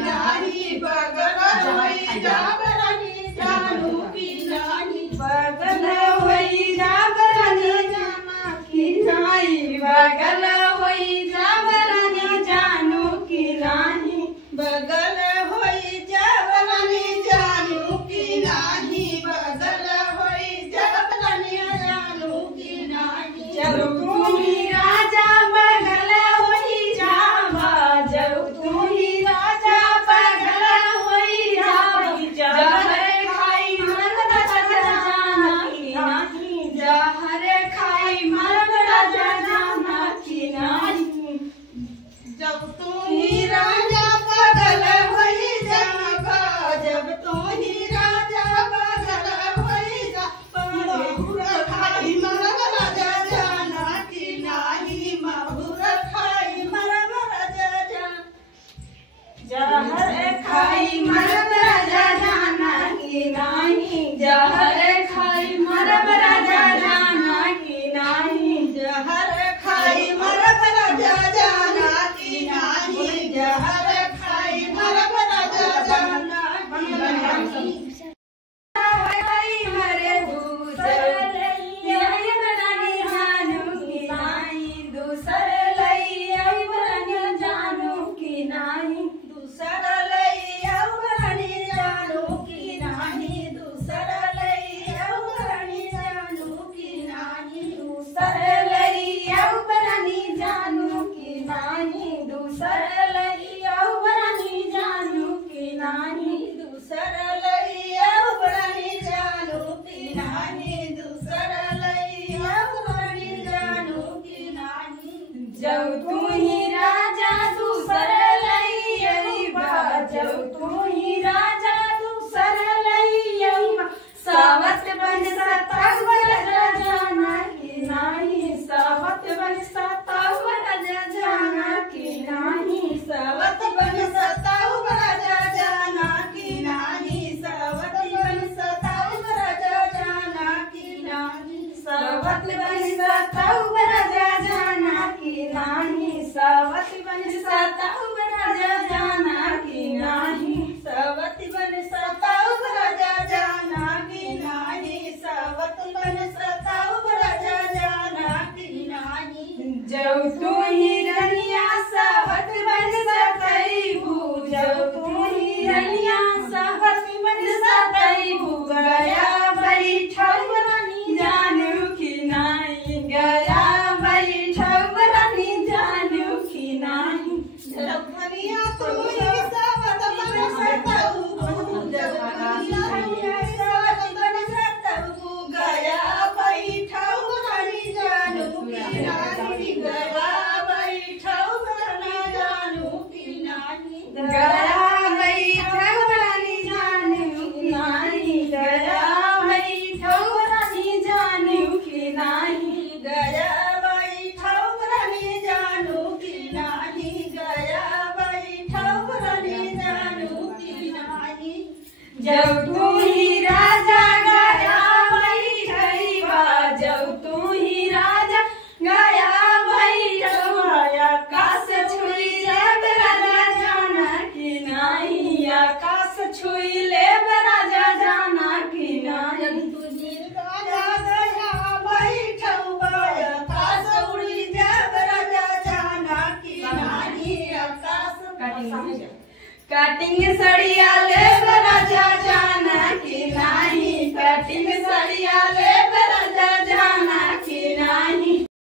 नाही बगल होई जागरणी जानू की नाही बगल होई जागरणी जाना की नाही बगल होई जागरणी जानू की नाही बगल होई जागरणी जानू की नाही बगल होई जागरणी जानू की नाही जब तुम्ही राजा बगल होई जावा जब तुम्ही राजा बगल होई जावा जहर खाई मन राजा जाना की नाही जहर खाई मन राजा जाना की नाही जब तुम्ही राजा बगल होई जावा जब तुम्ही राजा बगल होई जावा महुर खाई मन राजा जाना की नाही महुर खाई मन राजा जाना जहर खाई मन राजा जाना की नाही जहर खाई मन राजा जाना की नाही जहर खाई मन राजा जाना की नाही जहर खाई मन राजा जाना की नाही हई मरे दूसर लई बरनी जानू की नाही दूसर लई बरनी जानू की नाही दूसर लई बरनी जानू की नाही दूसर लई बरनी जानू की नाही दूसर लई बरनी जानू की नाही दूसर लई बरनी जानू की नाही दूसर लई बरनी जानू की नाही दूसर लई बरनी जानू की नाही जब तू ही राजा दूसर लई बा जब तू ही राजा दूसर लई बा सावत बन सताव राजा जाना की नाही सावत बन सताव राजा जाना की नाही सावत बन सताव राजा जाना की नाही सावत बन सताव राजा जाना की नाही सावत बन सताव राजा जाना की नाही सावत बन सताव राजा जाना की नाही सावत बन सताव राजा जाना की नाही सावत बन सताव राजा जाना की नाही जब तू ही रनिया सावत बन सतैबू जब तू ही रनिया सावत बन सतैबू गया बैठल रानी जानू की नाही गया बैठल रानी जानू की नाही जब रनिया तू ही सावत बन सतैबू जब रनिया सावत बन सतैबू गया बैठल रानी जानू की नाही गया बैठल रानी जानू की नाही गया बैठल रानी जानू की नाही गया बैठल रानी जानू की नाही गया बैठल रानी जानू की नाही गया बैठल रानी जानू की नाही जब तू ही राजा गया बैठैबा जब तू ही राजा गया बैठैबा आकाश छुई लेब राजा जाना की नाही आकाश छुई लेब राजा जाना की नाही तुझी राजा गया बैठैबा आकाश उड़ी लेब राजा जाना की नाही आकाश कटिंग सड़िया लेब राजा जाना की नाही कटिंग सड़िया ले